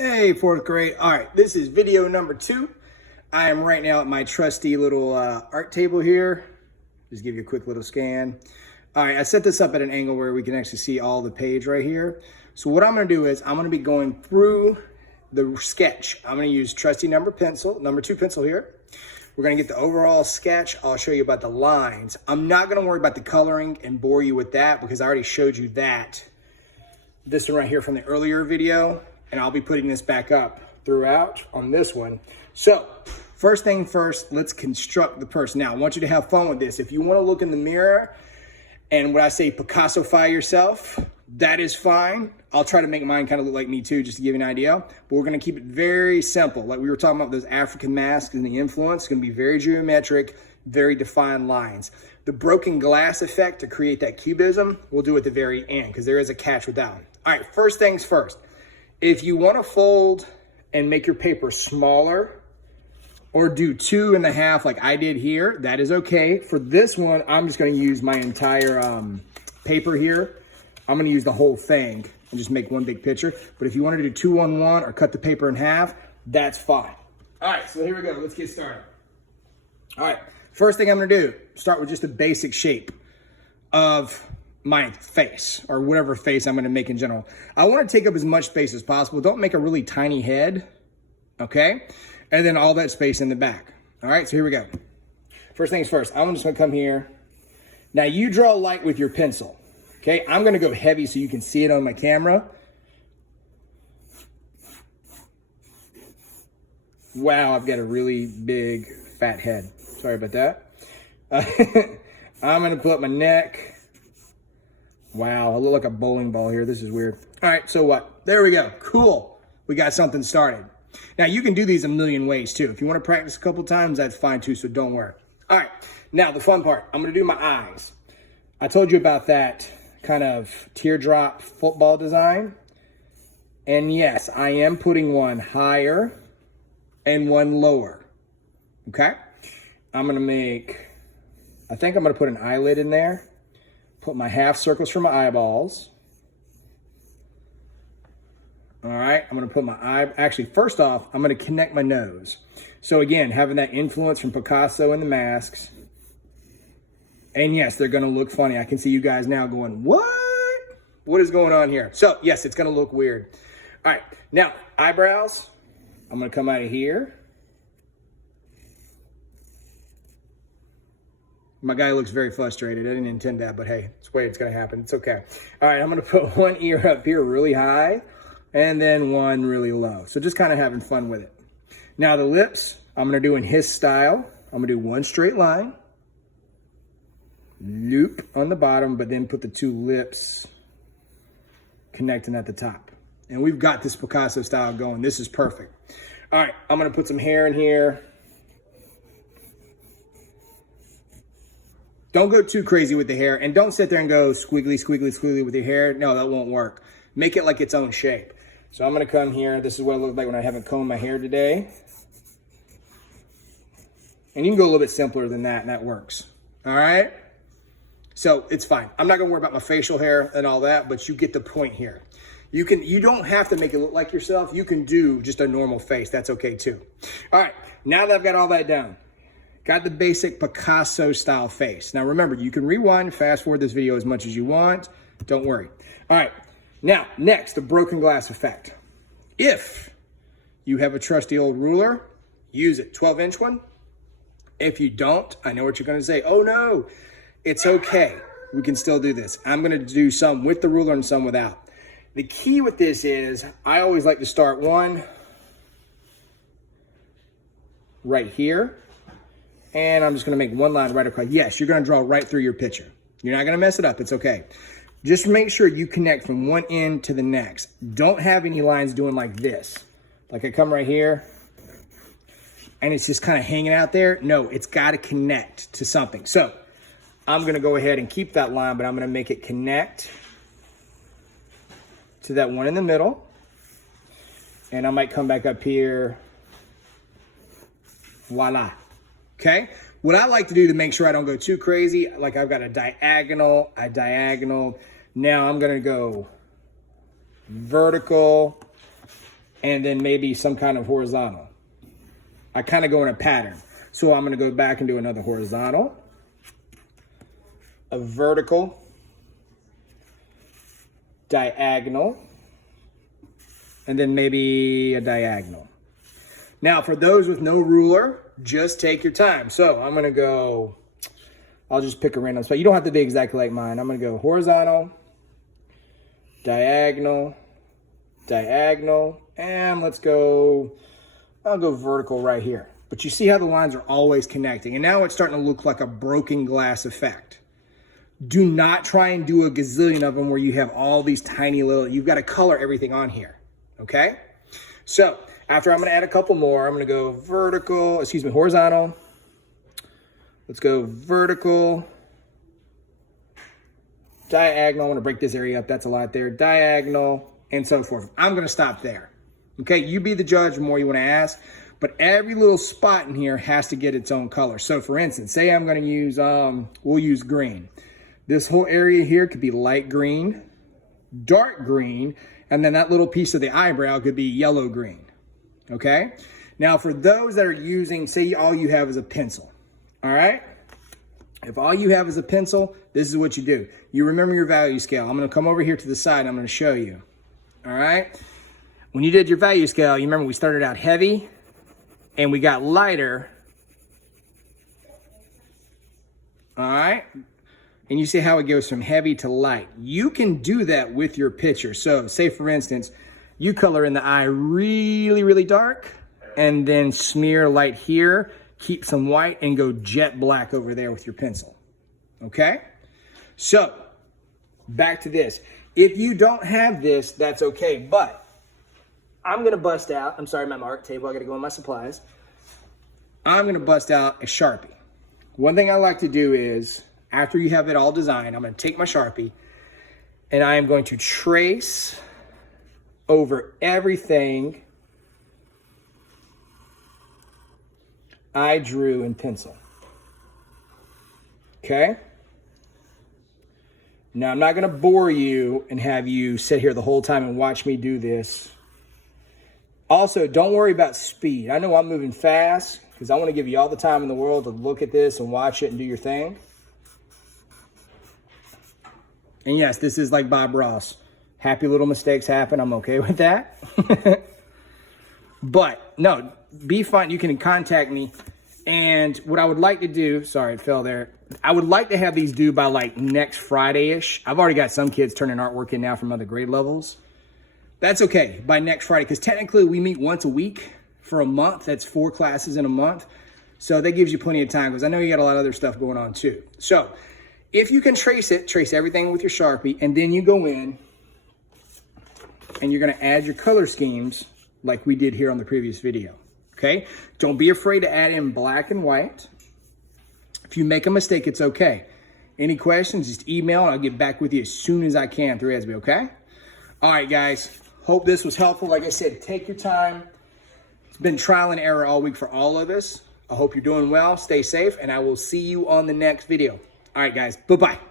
Hey, fourth grade. All right, this is video number 2. I am right now at my trusty little art table here. Just give you a quick little scan. All right, I set this up at an angle where we can actually see all the page right here. So what I'm gonna do is I'm gonna be going through the sketch. I'm gonna use trusty number 2 pencil here. We're gonna get the overall sketch. I'll show you about the lines. I'm not gonna worry about the coloring and bore you with that because I already showed you that. This one right here from the earlier video. And I'll be putting this back up throughout on this one. So first thing first, let's construct the person. Now I want you to have fun with this. If you want to look in the mirror and what I say Picasso-fy yourself, that is fine. I'll try to make mine kind of look like me too, just to give you an idea. But we're gonna keep it very simple. Like we were talking about those African masks and the influence, it's gonna be very geometric, very defined lines. The broken glass effect to create that cubism, we'll do at the very end because there is a catch with that one. All right, first things first. If you want to fold and make your paper smaller or do 2.5 like I did here, that is okay. For this one, I'm just going to use my entire paper here. I'm going to use the whole thing and just make one big picture. But if you want to do 2-on-1 or cut the paper in half, that's fine. All right, so here we go. Let's get started. All right, first thing I'm going to do, start with just a basic shape of my face or whatever face I'm going to make in general. I want to take up as much space as possible. Don't make a really tiny head, okay? And then all that space in the back. All right, so here we go. First things first, I'm just going to come here. Now you draw light with your pencil, okay? I'm going to go heavy so you can see it on my camera. Wow, I've got a really big fat head. Sorry about that. I'm going to put my neck. Wow, I look like a bowling ball here. This is weird. All right, so what? There we go. Cool. We got something started. Now, you can do these a million ways, too. If you want to practice a couple times, that's fine, too, so don't worry. All right, now the fun part. I'm going to do my eyes. I told you about that kind of teardrop football design. And yes, I am putting one higher and one lower. Okay? I'm going to make, I think I'm going to put an eyelid in there. Put my half circles for my eyeballs. All right, I'm gonna put my eye, actually first off, I'm gonna connect my nose. So again, having that influence from Picasso and the masks. And yes, they're gonna look funny. I can see you guys now going, what? What is going on here? So yes, it's gonna look weird. All right, now eyebrows. I'm gonna come out of here. My guy looks very frustrated. I didn't intend that, but hey, it's the way it's gonna happen. It's okay. All right, I'm gonna put one ear up here really high and then one really low. So just kind of having fun with it. Now the lips, I'm gonna do in his style. I'm gonna do one straight line, loop on the bottom, but then put the 2 lips connecting at the top. And we've got this Picasso style going. This is perfect. All right, I'm gonna put some hair in here. Don't go too crazy with the hair, and don't sit there and go squiggly, squiggly, squiggly with your hair. No, that won't work. Make it like its own shape. So I'm gonna come here. This is what it looks like when I haven't combed my hair today. And you can go a little bit simpler than that, and that works. All right? So it's fine. I'm not gonna worry about my facial hair and all that, but you get the point here. You don't have to make it look like yourself. You can do just a normal face. That's okay too. All right, now that I've got all that done, got the basic Picasso style face. Now remember, you can rewind, fast forward this video as much as you want. Don't worry. All right, now next, the broken glass effect. If you have a trusty old ruler, use it, 12-inch one. If you don't, I know what you're gonna say. Oh no, it's okay. We can still do this. I'm gonna do some with the ruler and some without. The key with this is, I always like to start one right here. And I'm just gonna make one line right across. Yes, you're gonna draw right through your picture. You're not gonna mess it up, it's okay. Just make sure you connect from one end to the next. Don't have any lines doing like this. Like I come right here, and it's just kind of hanging out there. No, it's gotta connect to something. So I'm gonna go ahead and keep that line, but I'm gonna make it connect to that one in the middle. And I might come back up here, voila. Okay, what I like to do to make sure I don't go too crazy, like I've got a diagonal. Now I'm gonna go vertical, and then maybe some kind of horizontal. I kind of go in a pattern. So I'm going to go back and do another horizontal, a vertical, diagonal, and then maybe a diagonal. Now, for those with no ruler, just take your time. So I'm going to go, I'll just pick a random spot. You don't have to be exactly like mine. I'm going to go horizontal, diagonal, diagonal, and let's go, I'll go vertical right here. But you see how the lines are always connecting. And now it's starting to look like a broken glass effect. Do not try and do a gazillion of them where you have all these tiny little, you've got to color everything on here, okay? So after I'm going to add a couple more, I'm going to go vertical, horizontal. Let's go vertical, diagonal. I want to break this area up. That's a lot there. Diagonal, and so forth. I'm going to stop there. Okay, you be the judge the more you want to ask, but every little spot in here has to get its own color. So for instance, say I'm going to use, we'll use green. This whole area here could be light green, dark green, and then that little piece of the eyebrow could be yellow green. Okay, now for those that are using, say all you have is a pencil. All right, if all you have is a pencil, this is what you do. You remember your value scale. I'm going to come over here to the side. I'm going to show you. All right, when you did your value scale, you remember we started out heavy and we got lighter. All right, and you see how it goes from heavy to light. You can do that with your picture. So say for instance, you color in the eye really, really dark and then smear light here, keep some white, and go jet black over there with your pencil. Okay? So, back to this. If you don't have this, that's okay, but I'm going to bust out, I'm sorry, my art table, I got to go in my supplies. I'm going to bust out a Sharpie. One thing I like to do is, after you have it all designed, I'm going to take my Sharpie and I am going to trace over everything I drew in pencil. Okay? Now, I'm not going to bore you and have you sit here the whole time and watch me do this. Also, don't worry about speed. I know I'm moving fast because I want to give you all the time in the world to look at this and watch it and do your thing. And yes, this is like Bob Ross. Happy little mistakes happen. I'm okay with that. But no, be fun. You can contact me. And what I would like to do, sorry, it fell there. I would like to have these due by like next Friday-ish. I've already got some kids turning artwork in now from other grade levels. That's okay, by next Friday, because technically we meet once a week for a month. That's 4 classes in a month. So that gives you plenty of time, because I know you got a lot of other stuff going on too. So if you can trace it, trace everything with your Sharpie, and then you go in and you're going to add your color schemes like we did here on the previous video. Okay? Don't be afraid to add in black and white. If you make a mistake, it's okay. Any questions, just email and I'll get back with you as soon as I can through Esby, okay? All right, guys. Hope this was helpful. Like I said, take your time. It's been trial and error all week for all of us. I hope you're doing well. Stay safe, and I will see you on the next video. All right, guys. Bye-bye.